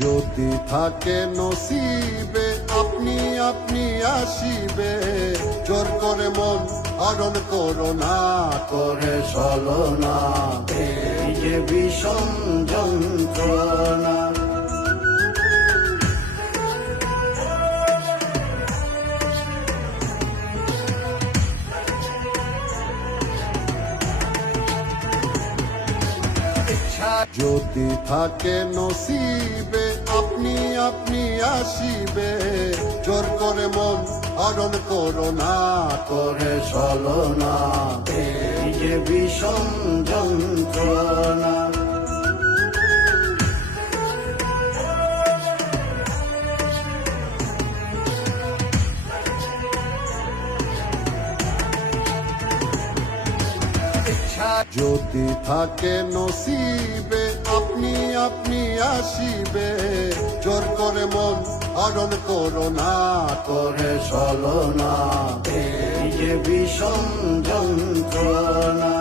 যদি থাকে নসিবে আপনি আপনি আসিবে, জোর করে মন হরণ করো না, করে ছলনা, এই যে বিষম যন্ত্রণা। যদি থাকে নসিবে আপনি আপনি আসিবে, জোর করে মন হরণ করো না, করে ছলনা, এই যে বিষম যন্ত্রণা। যদি থাকে নসিবে আপনি আপনি আসিবে, জোর করে মন হরণ করো না, করে ছলনা, এই যে বিষম যন্ত্রণা।